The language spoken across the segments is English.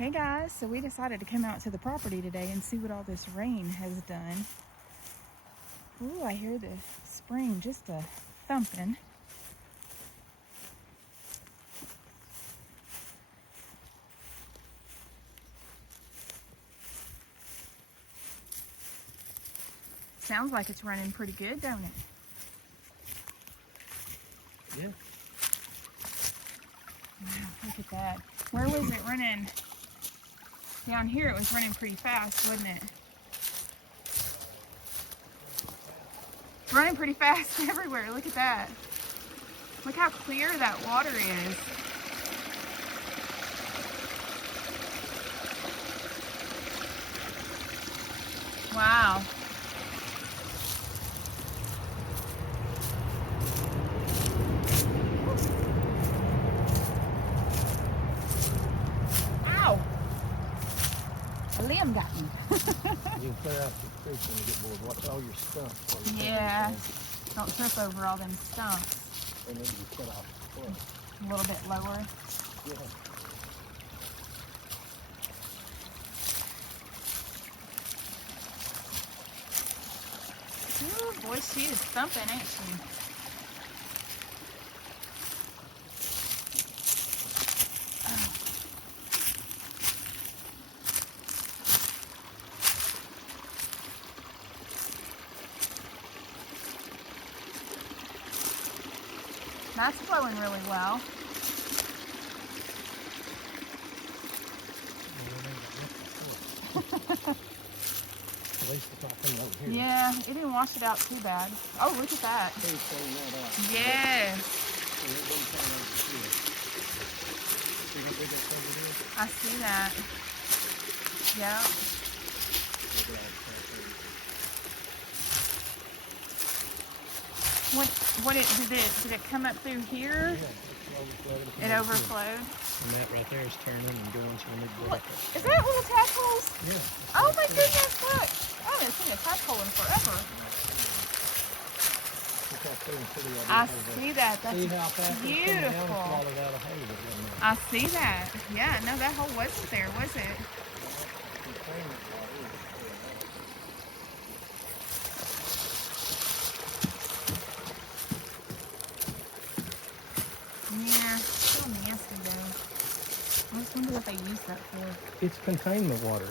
Hey guys, so we decided to come out to the property today and see what all this rain has done. Ooh, I hear the spring just a thumping. Sounds like it's running pretty good, don't it? Yeah. Wow, look at that. Where was it running? Down here it was running pretty fast, wasn't it? Running pretty fast everywhere. Look at that. Look how clear that water is. Wow. Ow! A limb got me. You can clear out the creek when you get bored. Watch all your stumps. While you're Yeah. Don't trip over all them stumps. Or maybe you cut off the foot. A little bit lower. Yeah. Ooh, boy, she is thumping, ain't she? That's flowing really well. At least it's not coming over here. Yeah, it didn't wash it out too bad. Oh, look at that. Please clean that out. Yes. And it doesn't come over here. See how big that cover is? I see that. Yeah. Look at that. Did it come up through here? Yeah, it's overflowed. It overflowed. And that right there is turning and going, so we need to go back up. Is that little tadpoles? Yeah. Oh my goodness, look. I haven't seen a tadpole in forever. Look how clear and pretty that is I over there. see that. See That's how fast it's coming down and beautiful. swallowed out of hay that wasn't there. I see that. Yeah, no, that hole wasn't there, was it? Yeah, so nasty though. I just wonder what they use that for. It's containment water.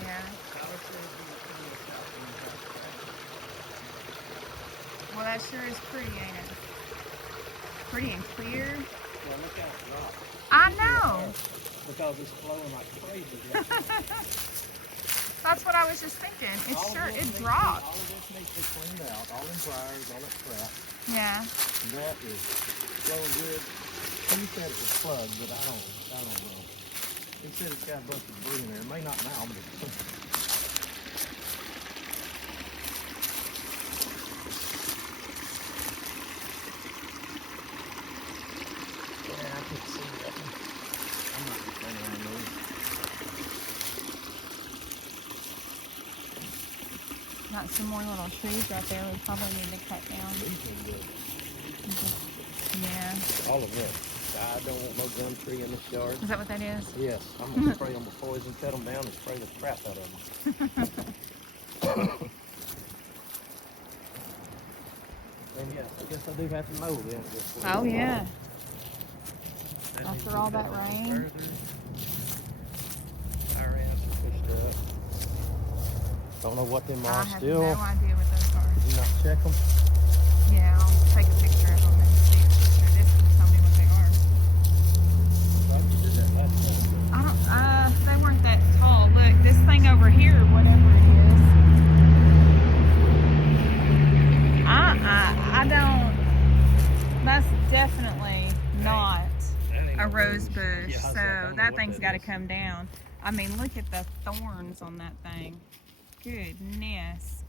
Yeah. Well, that sure is pretty, ain't it? Pretty and clear. Well, look how it drops. I know. Because it's flowing like crazy. That's what I was just thinking. It dropped. All of this needs to be cleaned out. All them briars, all that crap. Yeah. That is flowing good. He said it was plugged, but I don't know. He said it's got a bunch of debris in there. It may not now, but it's yeah, I can see that. I'm not defending on those. Got some more little trees right there we probably need to cut down. These are good. Yeah. All of them. I don't want no gum tree in this yard. Is that what that is? Yes, I'm gonna spray them with poison, cut them down, and spray the crap out of them. And yeah, I guess I do have to mow them this week. Oh yeah. That After needs to be all cut that down rain. further. Our ends are pushed up. Don't know what them I are have still. no idea what those are. Did you not check them? Yeah, I'll take a picture of them and see a picture of this and tell me what they are. I thought you did that last time. I don't, they weren't that tall. Look, this thing over here, whatever it is. I don't, that's definitely not a rose bush. Yeah, I was like, I So don't know that what thing's that got to is. come down. I mean, look at the thorns on that thing. Goodness.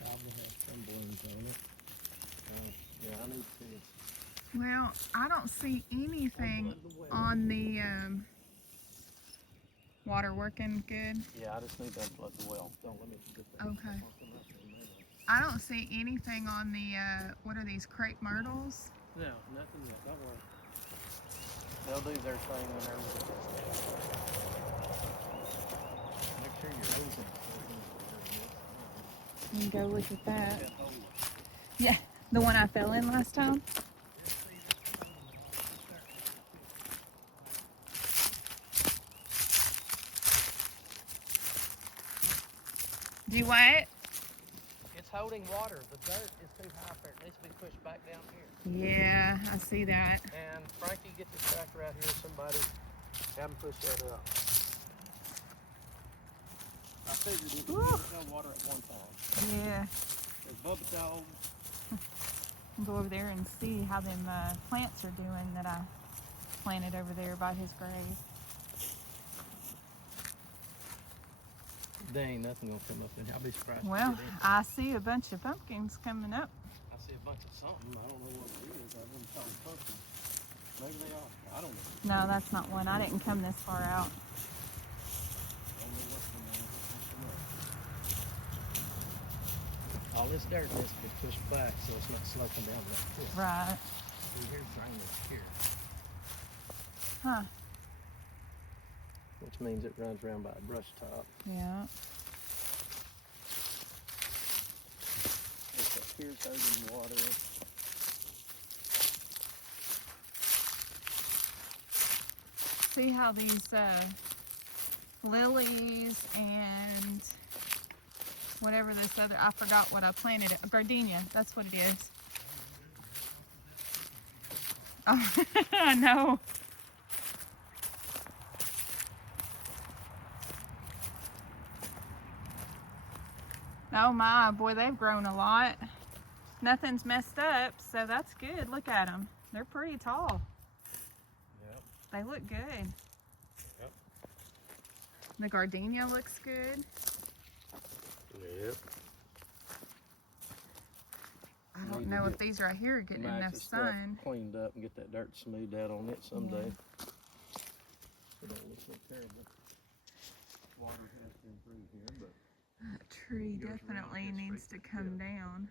Probably have some blooms on it. Yeah, I need to. Well, I don't see anything on the water working good. Yeah, I just need to unplug the well. Don't let me get that. Okay. I don't see anything on the, what are these, crepe myrtles? No, nothing yet. Don't worry. They'll do their thing whenever they make sure you're losing. You can go look at that. Yeah, the one I fell in last time. Do you what? It's holding water. The dirt is too high for it. It needs to be pushed back down here. Yeah, I see that. And Frankie, get this tractor out here. Somebody have them push that up. I figured it was no water at one time. Yeah. There's Bubba Dog. Go over there and see how them plants are doing that I planted over there by his grave. There ain't nothing gonna come up in here. I'll be surprised. Well, I see a bunch of pumpkins coming up. I see a bunch of something. I don't know what it is. I wouldn't call them pumpkins. Maybe they are. I don't know. No, that's not one. I didn't come this far out. I don't know what's going on. All this dirt needs to be pushed back so it's not sloping down like this. Right. See, here's drainage here. Huh. Which means it runs around by a brush top. Yeah. It's up here's holding water. See how these lilies and whatever this other, I forgot what I planted. A gardenia, that's what it is. Oh, I know. Oh my, boy, they've grown a lot. Nothing's messed up, so that's good. Look at them. They're pretty tall. Yep. They look good. Yep. The gardenia looks good. Yep. I don't know if these right here are getting enough sun. Cleaned up and get that dirt smoothed out on it someday. It don't look so terrible. Water has to improve here, but That tree definitely needs to come down.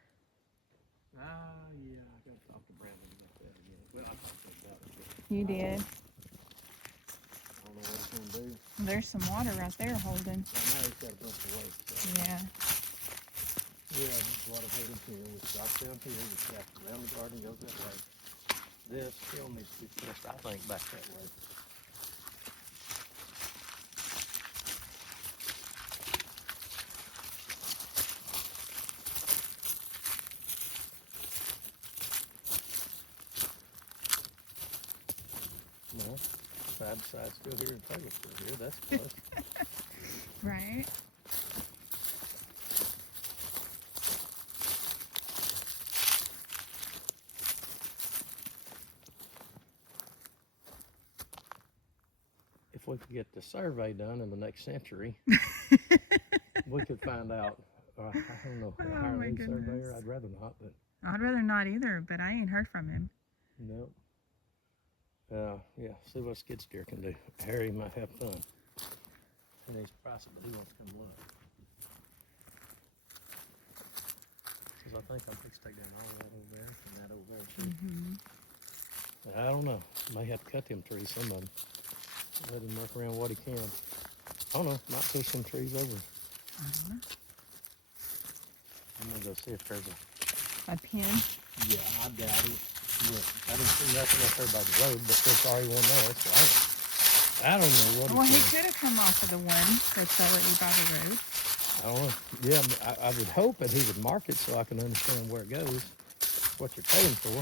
yeah, I gotta talk to Brandon about that again. Well, I talked to him about it. You did. I don't know what it's gonna do. There's some water right there holding. Right now he's got a bunch of waste. So. Yeah. Yeah, that's what I've heard here. We stop down here, we stop around the garden, goes that way. This hill needs to be pushed, I think, back that way. No, side to side still here and table still here. That's close. Right. If we could get the survey done in the next century, we could find out. I don't know. Oh, Hire my a goodness. surveyor. I'd rather not, but I'd rather not either, but I ain't heard from him. no. Yeah. See what a skid steer can do. Harry might have fun. He needs price it, but he wants to come look. Because I think I'm fixing to take down all that over there and that over there too. I don't know. May have to cut them trees, some of them. Let him work around what he can. I don't know. Might push some trees over. I don't know. I'm gonna go see if there's A pin? Yeah, I doubt it. Look, I didn't see nothing up there by the road, but there's already one there, so I don't know what Well, he it's could have come off of the one that's already by the road. I don't know. Yeah, but I would hope that he would mark it so I can understand where it goes, what you're paying for.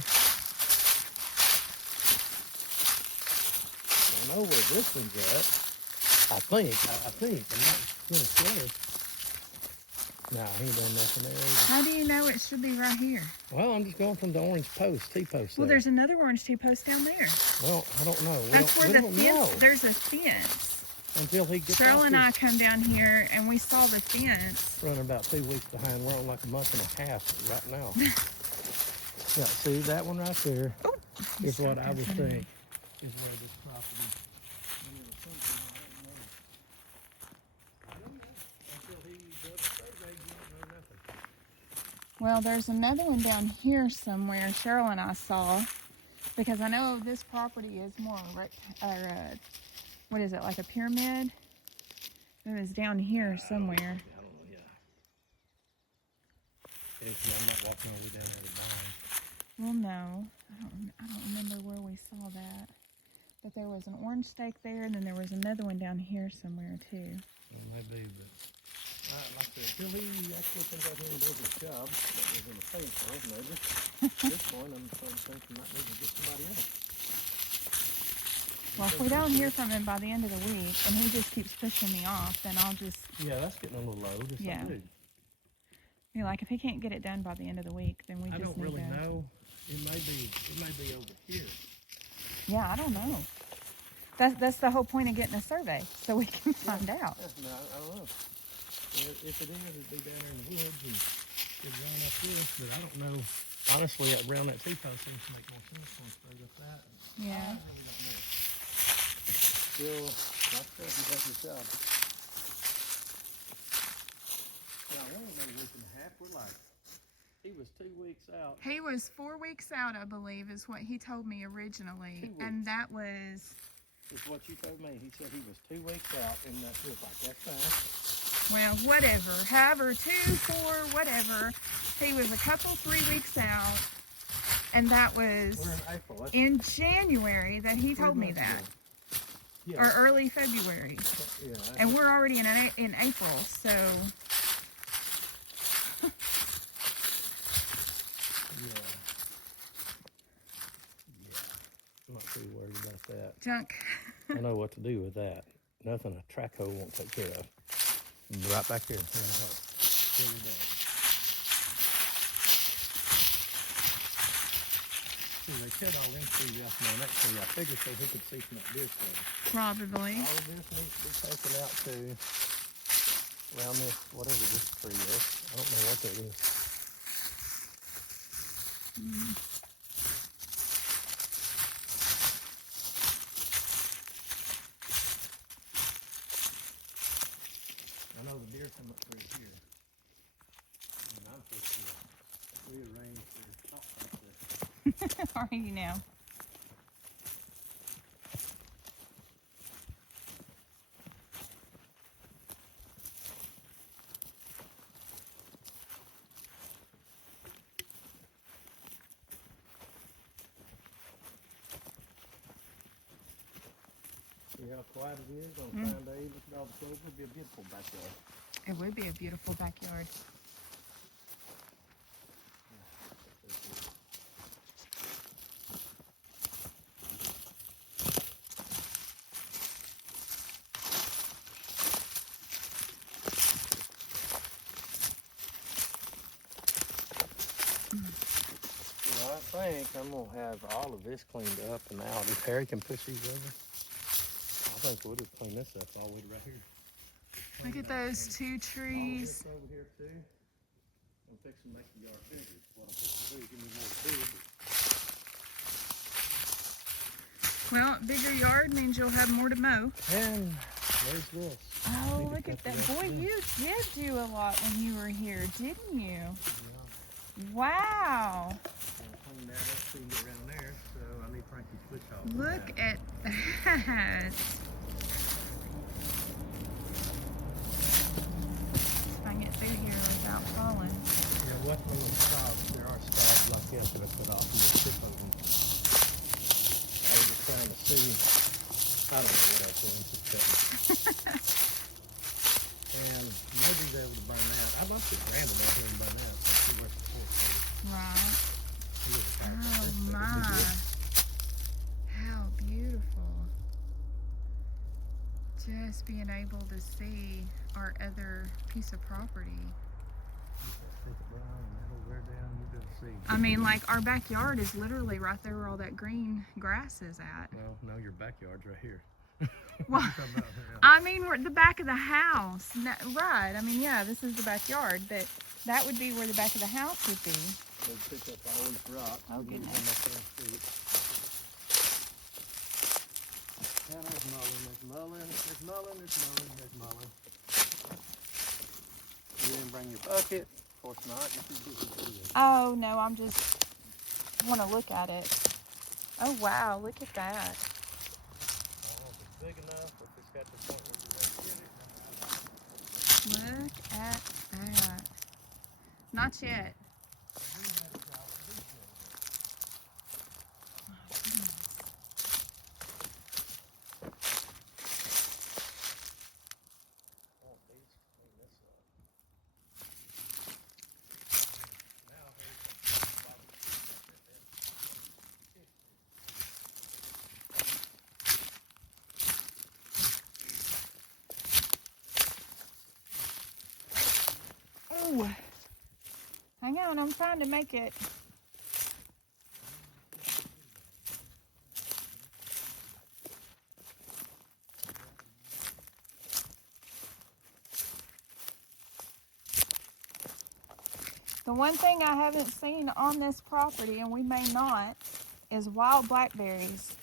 I know where this one's at. I think. I'm not gonna swear. Nah, he ain't done nothing there either. How do you know it should be right here? Well, I'm just going from the orange post, T-post. Well, there's another orange T-post down there. Well, I don't know. That's where we the don't fence, know there's a fence. until he gets Cheryl off and I this come down here and we saw the fence. running about 2 weeks behind. We're on like a month and a half right now. Yeah, see that one right there Oh, is what I would think is where this property. And there was something I don't know. Until he does a survey, you don't know nothing. Well, there's another one down here somewhere Cheryl and I saw, because I know this property is more what is it, like a pyramid? It was down here somewhere. I don't know, yeah. I'm not walking all the way down there to mine. Well, no, I don't remember where we saw that. But there was an orange stake there, and then there was another one down here somewhere too. Well, maybe, but like I said, until he actually comes out here and does his job, that was in the paint for us, maybe. At this point, I'm starting to think we might need to get somebody else. Well, if we don't hear from him by the end of the week, and he just keeps pushing me off, then I'll just... Yeah, that's getting a little low. Just Yeah. like, dude. be like, if he can't get it done by the end of the week, then we I just don't need really to... know. It may be over here. Yeah, I don't know. That's the whole point of getting a survey, so we can find out. Yeah, no, I don't know. If it is, it'd be down there in the woods and it'd run up this, but I don't know. Honestly, around that T-post seems to make more sense going straight up that. Yeah. I really don't know. Still, like I said, he does his job. Now, we ain't no week and a half. We're like, he was 2 weeks out. He was 4 weeks out, I believe, is what he told me originally. 2 weeks. And that was... Is what you told me. He said he was 2 weeks out, and that was like, that's fine. Well, whatever. However, 2, 4, whatever. He was a couple, 3 weeks out. And that was We're in April. in January that he told me that. Yeah. Or early February. Yeah. And we're already in April, so... Yeah. I'm not too worried about that. Junk. I know what to do with that. Nothing a track hoe won't take care of. Right back here. Here we go. See, they cut all them trees out from that tree. I figured so he could see from that deer stand. Probably. All of this needs to be taken out too. Around this, whatever this tree is. I don't know what that is. I know the deer come up through here. And I'm supposed to rearrange their top like this. Are you now? See how quiet it is on a fine day? Look at all the clover. It'd be a beautiful backyard. It would be a beautiful backyard. Well, I think I'm going to have all of this cleaned up and out. If Harry can push these over, I think we'll just clean this up all the way to right here. Look at those 2 All trees. this over here too. I'm fixing to make the yard bigger. What I'm fixing to do is give me more to do. Well, bigger yard means you'll have more to mow. And there's this. Oh, Need to look at cut the that. rest Boy, of you did do a lot when you were here, didn't you? Yeah. Wow. I'll clean that up so you get around there. So I need Frankie's push off. Look at that. If I can get through here without falling. Yeah, what from the stabs? There are stabs like this that I put off and just tip over them. I was just trying to see. I don't know what I was doing. Just cutting. And maybe they able to burn that. I'd like to get Brandon out here and burn that so I see where the fork is. Right. He was a fire Oh first, but it'd be my. good. How beautiful. Just being able to see our other piece of property. Take it down and that over there down, you better see. I mean, like, our backyard is literally right there where all that green grass is at. Well, no, your backyard's right here. Well, What you talking about? Yeah. I mean, we're at the back of the house. No, right. I mean, yeah, this is the backyard, but that would be where the back of the house would be. They'd pick up all these rocks. Oh, and move them goodness. up there and see it. And there's mullen, there's mullen, there's mullen, there's mullen, there's mullen. You didn't bring your bucket? Of course not. Oh, no, I'm just want to look at it. Oh, wow, look at that. I don't know if it's big enough or if it's got the point where you're going to get it. Look at that. Not yet. Oh, hang on, I'm trying to make it. The one thing I haven't seen on this property, and we may not, is wild blackberries.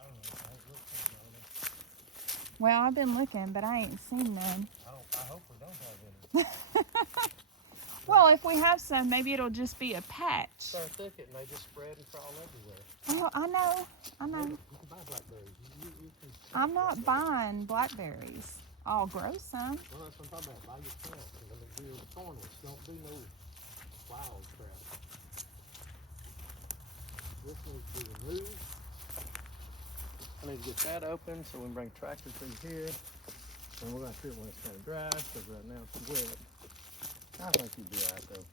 I don't know. I ain't looked for them. Well, I've been looking, but I ain't seen none. I hope we don't have any. Well, if we have some, maybe it'll just be a patch. They're thicket and they just spread and crawl everywhere. Oh, I know. You can buy blackberries. You can I'm not buying blackberries. I'll grow some. Well, that's what I'm talking about. Buy your plants and let it real thornless. Don't do no wild crap. This needs to be removed. I need to get that open so we can bring a tractor through here. And we're going to treat it when it's kind of dry because right now it's wet. I think you'd be alright though.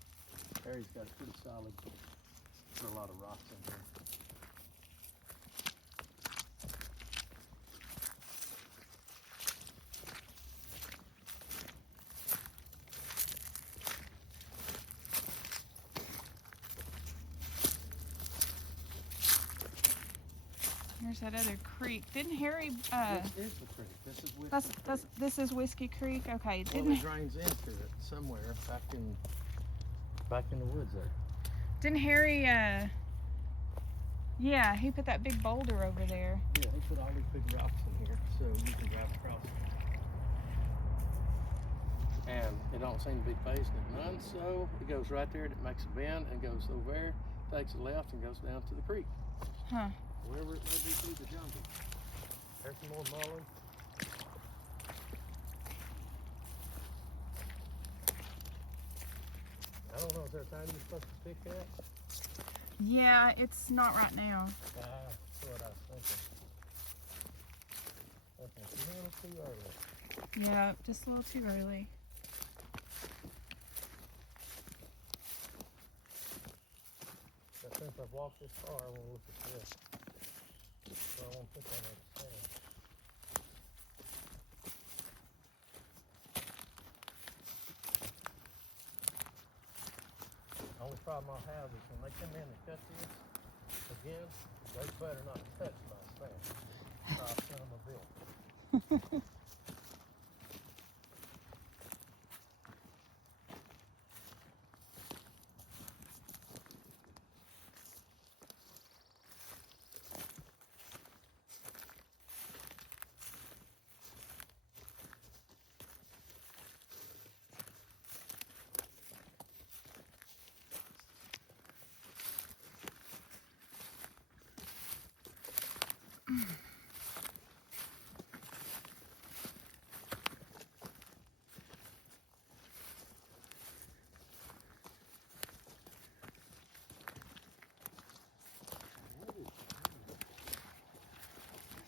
Harry's got pretty solid. Put a lot of rocks in here. There's that other creek. Didn't Harry? This is the creek. This is Whiskey Creek. This is Whiskey Creek. Okay. Well, it drains into it somewhere back in the woods there. Didn't Harry? Yeah, he put that big boulder over there. Yeah, he put all these big rocks in here so you can drive across it. And it don't seem to be phasing it none, so it goes right there and it makes a bend and goes over there, takes a left and goes down to the creek. Huh. Wherever it may be through the jungle. There's some more mullen. I don't know, is there a time you're supposed to pick that? Yeah, it's not right now. That's what I was thinking. It's a little too early. Yeah, just a little too early. But since I've walked this far, I want to look at this. So I want to put that on the stand. The only problem I'll have is when they come in and cut this again, they better not touch my stand. I'll send them a bill.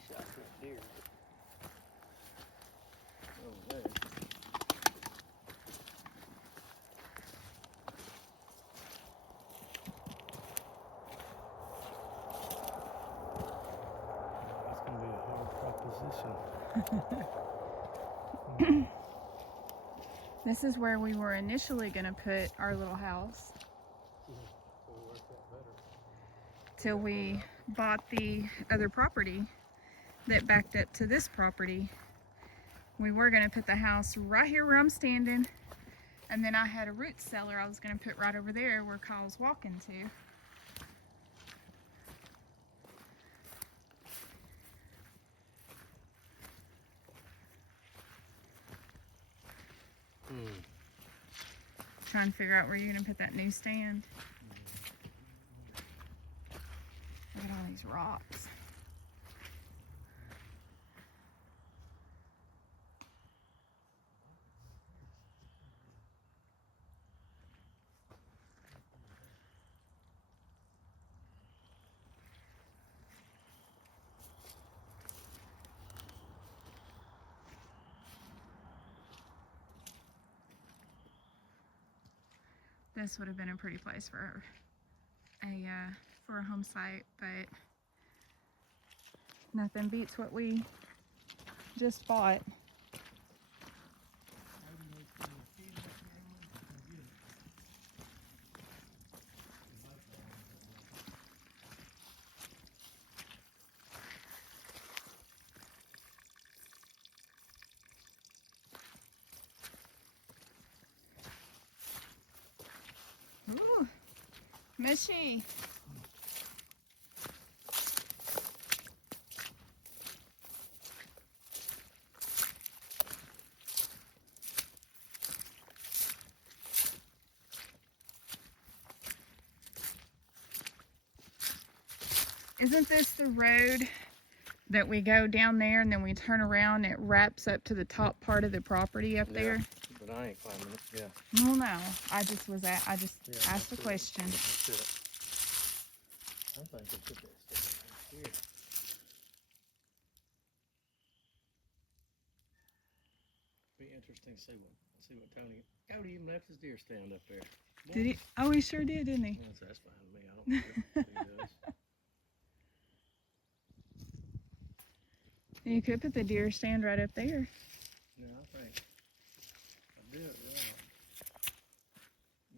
Shot that deer. Over there. That's gonna be a hard proposition. This is where we were initially going to put our little house We'll work that better. till we bought the other property that backed up to this property. We were going to put the house right here where I'm standing, And then I had a root cellar I was going to put right over there where Kyle's walking to. Trying to figure out where you're going to put that new stand. Look at all these rocks. This would have been a pretty place for a home site, but nothing beats what we just bought. Ooh, mushy. Isn't this the road that we go down there and then we turn around and it wraps up to the top part of the property up there? But I ain't climbing it, yeah. Well, no, I just asked the question. That's it. I think I put that stuff right here. Be interesting to see what Cody even left his deer stand up there. Did he? Oh, he sure did, didn't he? Yes, that's fine with me. I don't care what he does. You could put the deer stand right up there. No, I think I'll do it right.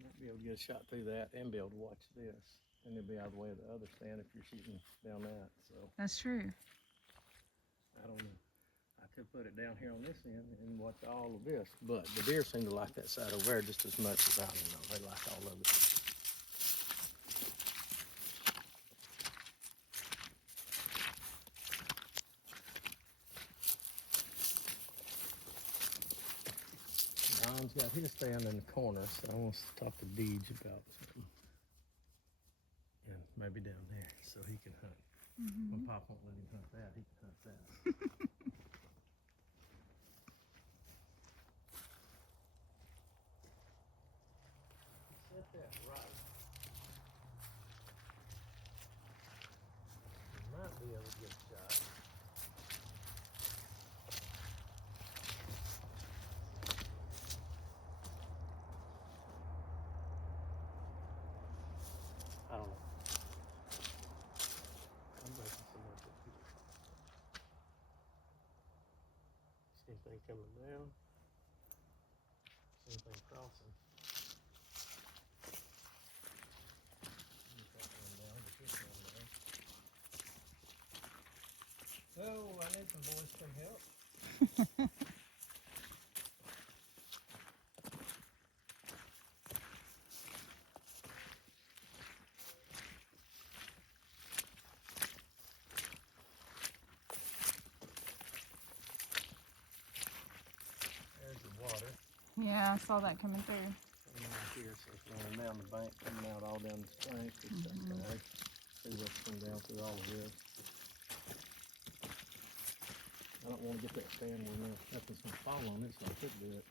Might be able to get a shot through that and be able to watch this. And it'll be out of the way of the other stand if you're shooting down that. So That's true. I don't know. I could put it down here on this end and watch all of this. But the deer seem to like that side over there just as much as I don't know. They like all of it. Ron's got his stand in the corner, so I want to talk to Deej about something. And maybe down there, so he can hunt. When Pop won't let him hunt that, he can hunt that. Set that right. You might be able to get a shot. I don't know. I'm waiting to see what they do. See anything coming down? See anything crossing? Oh, I need some boys to come help. There's the water. Yeah, I saw that coming through. Coming out here, so it's running down the bank, coming out all down the bank. See what's coming down through all of this. I don't want to get that stand where nothing's going to fall on it, so I could do it.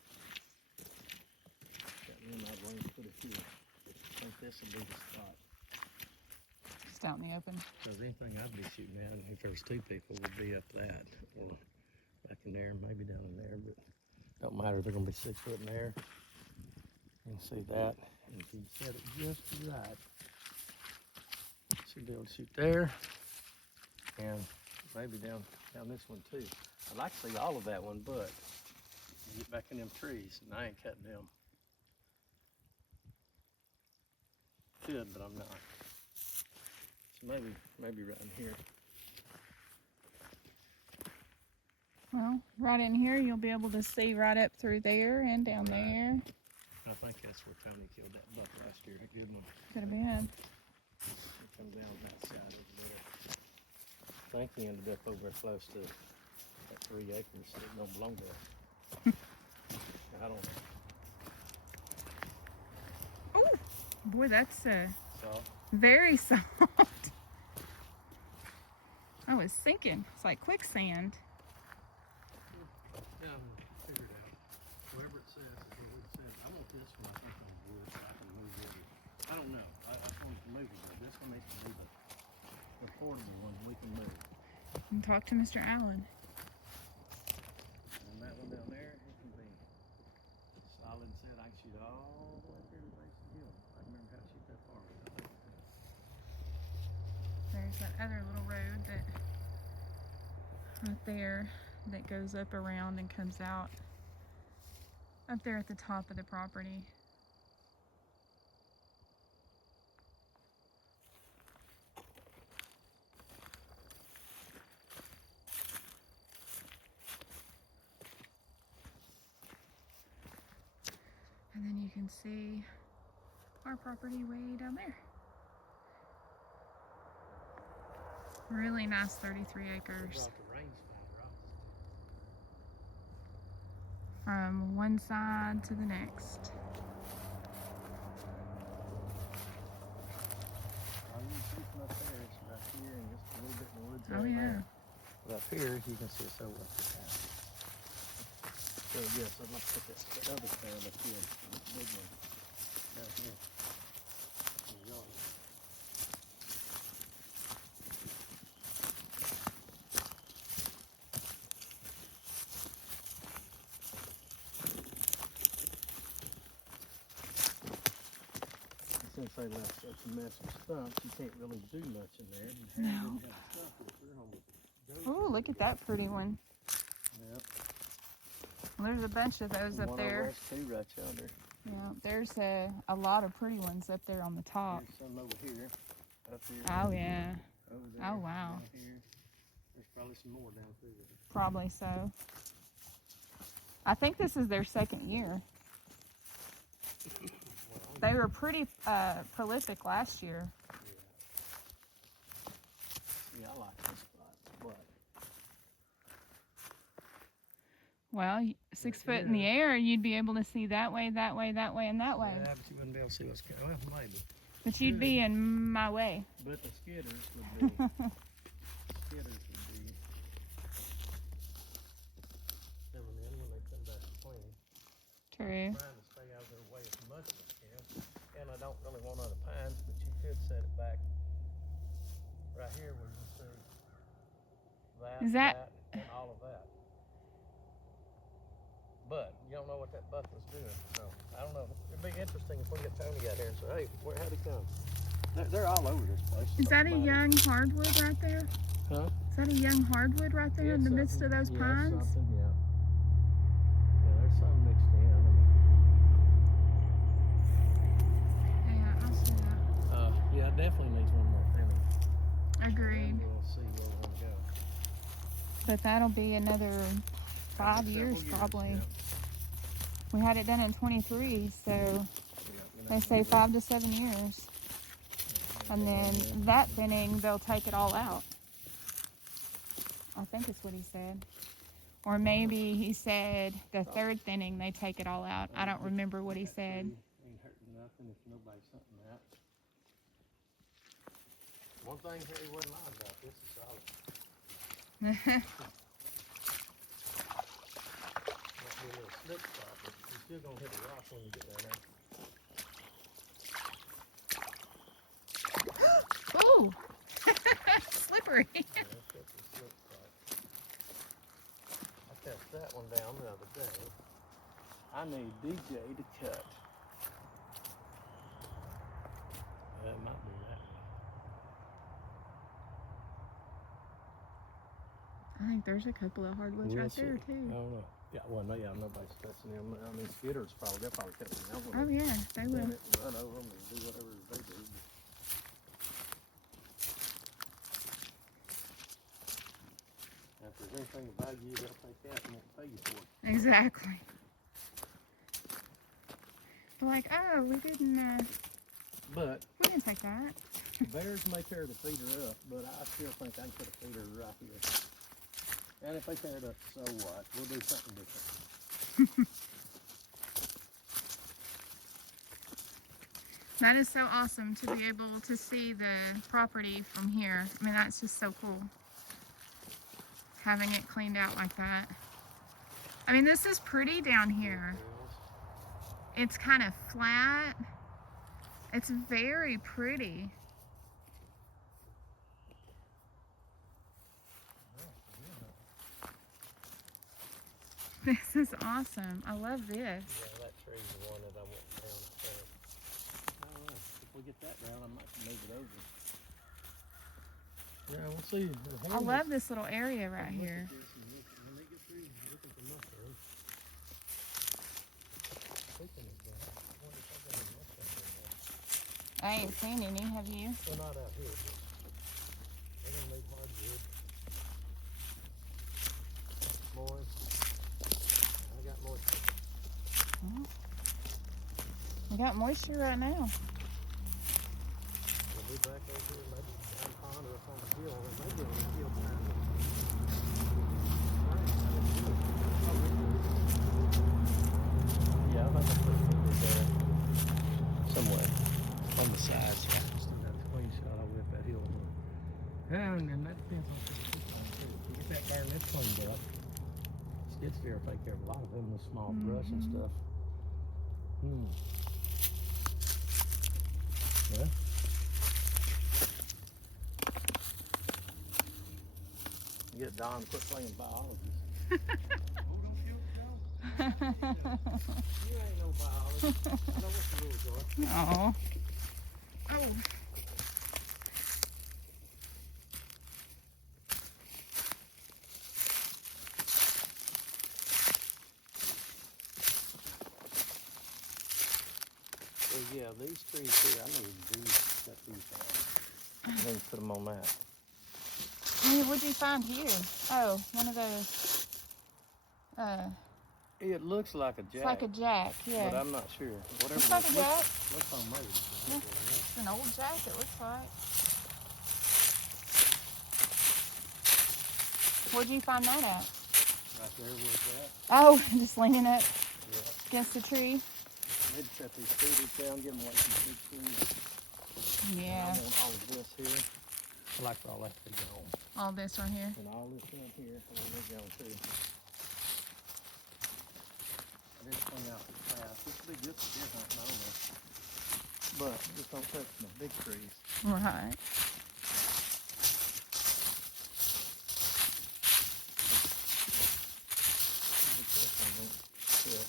Got one I'd want to put it here. I think this will be the spot. Just out in the open. Because anything I'd be shooting at, if there's two people, would be up that, or back in there, maybe down in there, but don't matter, they're going to be 6 foot in there. You can see that, and if you set it just right, should be able to shoot there, and maybe down this one too. I'd like to see all of that one, but get back in them trees, and I ain't cutting them. Could, but I'm not. So maybe right in here. Well, right in here, you'll be able to see right up through there and down there. I think that's where Tony killed that buck last year. A good one. Could have been. It comes down that side over there. I think he ended up over close to that 3 acres that don't belong there. I don't know. Oh, boy, that's So, very soft. Oh, it's sinking. It's like quicksand. yeah, I figured out. Whoever it says, is what it says. I want this one, I think, on wood, so I can move it. I don't know. I want to move it, but this one needs to be the portable one we can move. And talk to Mr. Allen. And that one down there, it can be solid set. I can shoot all the way through the base of the hill. I remember how to shoot that far. There's that other little road that right there that goes up around and comes out up there at the top of the property. And then you can see our property way down there. Really nice 33 acres. From one side to the next. All you see from up there is right here and just a little bit in the woods. Oh yeah. But up here, you can see it's over at the house. So yes, I'd like to put that the other stand up here, this big one down here. In the yard. Since they left such a mess of stumps, you can't really do much in there. No. Oh, look at that pretty one. Yep. Well, there's a bunch of those up there. Two right yonder. Yeah, there's a lot of pretty ones up there on the top. There's some over here, up here. Oh yeah. Over there. Oh wow. Down here. There's probably some more down through there. Probably so. I think this is their second year. They were pretty prolific last year. Yeah, I like this spot, but Well, 6 foot in the air, you'd be able to see that way, that way, that way, and that way. yeah, but you wouldn't be able to see what's going on. Well, maybe. But you'd be in my way. But the skidders would be. Skidders would be. Coming in when they come back clean. True. Trying to stay out of their way as much as I can. And I don't really want other pines, but you could set it back right here where you see that, Is that and all of that. But you don't know what that buck was doing, so I don't know. It'd be interesting if we get Tony out here and say, hey, how'd he come? They're all over this place. Is that a young hardwood right there? Huh? Is that a young hardwood right there in the midst of those pines? Something, yeah. Yeah, there's some mixed in. Yeah, I see that. Yeah, it definitely needs one more thinning. Agreed. And we'll see where we're gonna go. But that'll be another 5 years probably. Yeah. We had it done in 23, so Yeah, they say 5 to 7 years. And then that thinning, they'll take it all out. I think it's what he said. Or maybe he said the third thinning, they take it all out. I don't remember what he said. Ain't hurting nothing if nobody's something out. One thing Harry wouldn't lie about, this is solid. Might be a little slip spot, but you're still gonna hit a rock when you get down there. Ooh! Slippery. Yeah, that's a slip spot. I cast that one down the other day. I need DJ to cut. That might be that one. I think there's a couple of hardwoods We'll right see. there I too. don't know. Yeah, well, no, yeah, nobody's touching them. I mean, skidders probably, they'll probably cut them down. Oh yeah, they will. Run over them and do whatever they do. If there's anything of value, they'll take that and won't pay you for it. Exactly. Like, oh, we didn't take that. The bears may tear the feeder up, but I still think I can put a feeder right here. And if they tear it up, so what? We'll do something different. That is so awesome to be able to see the property from here. I mean, that's just so cool. Having it cleaned out like that. I mean, this is pretty down here. It's kind of flat. It's very pretty. This is awesome. I love this. Yeah, that tree's the one that I want down. So, I don't know. If we get that down, I might move it over. Yeah, we'll see. I love this little area right here. When they get through looking for mushrooms, I ain't seen any, have you? well, not out here, but they're gonna make hardwood. Moist. I got moisture. We got moisture right now. We'll be back over here, maybe down pond or up on the hill, or maybe on the hill behind it. Yeah, I think I put it there somewhere on the sides. Still got a clean shot over at that hill. Yeah, and that depends on too. If you get that darn this cleaned up, skid steer will take care of a lot of them, the small brush and stuff. Yeah. Get Don to quit playing biology. You ain't no biologist. I know what the rules are. Oh. Oh. Well, yeah, these trees here, I need to cut these down. And then put them on that. Hey, what'd you find here? Oh, one of those. It looks like a jack. It's like a jack, yeah. But I'm not sure. Whatever Looks like a jack. Looks on me. Yeah. It's an old jack, it looks like. Where'd you find that at? Right there, where's that? Oh, just leaning up Yeah. against the tree. Need to cut these cedars down, get them away from the big trees. Yeah. And I want all of this here. I like for all that to be gone. All this right here. And all this down here, I want it gone too. I did clean out this path. This will be good for deer hunting, I don't know. But just don't touch my big trees. Right. Be careful, don't trip.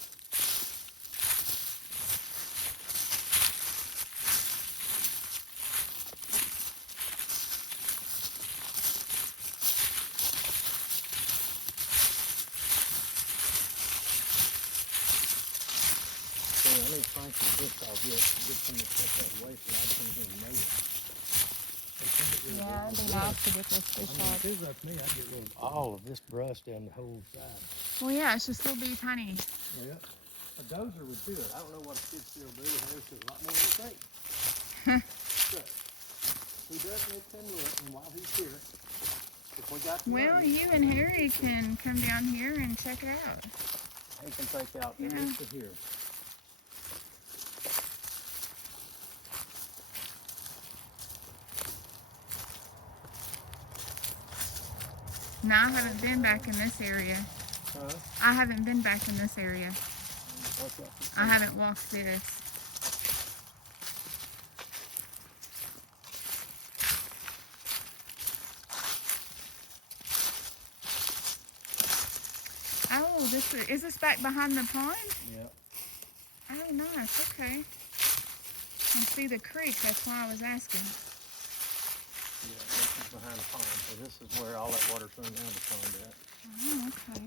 I need to find some fish I'll get some of the stuff out of the way so I can even know it. Yeah, it'd be nice to get this fish I mean, out. if it was up to me, I'd get rid of all of this brush down the whole side. Well, yeah, it's just little bitty tiny. Yeah. A dozer would do it. I don't know what a skid steer will do. Harris does a lot more than you think. But he does need to come look, and while he's here, if we got the Well, money, you and Harry can come down here and check it out. he can take out at Yeah. least to here. No, I haven't been back in this area. Huh? I haven't been back in this area. What's that? I haven't walked this. Oh, is this back behind the pond? Yeah. Oh, nice. Okay. I see the creek. That's why I was asking. Yeah, this is behind the pond. So this is where all that water's running down the pond at. Oh, okay.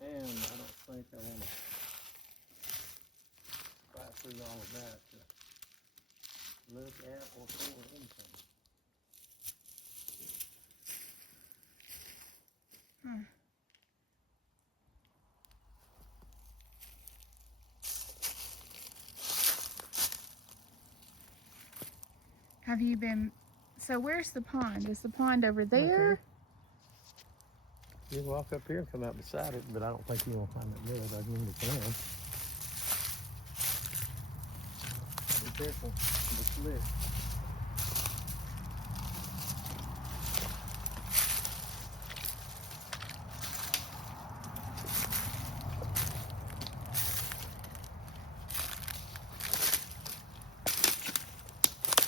And I don't think I want to drive through all of that to look at or for anything. Have you been? So where's the pond? Is the pond over there? You can walk up here and come out beside it, but I don't think you want to climb that mud. I mean, you can. Be careful. It's lit.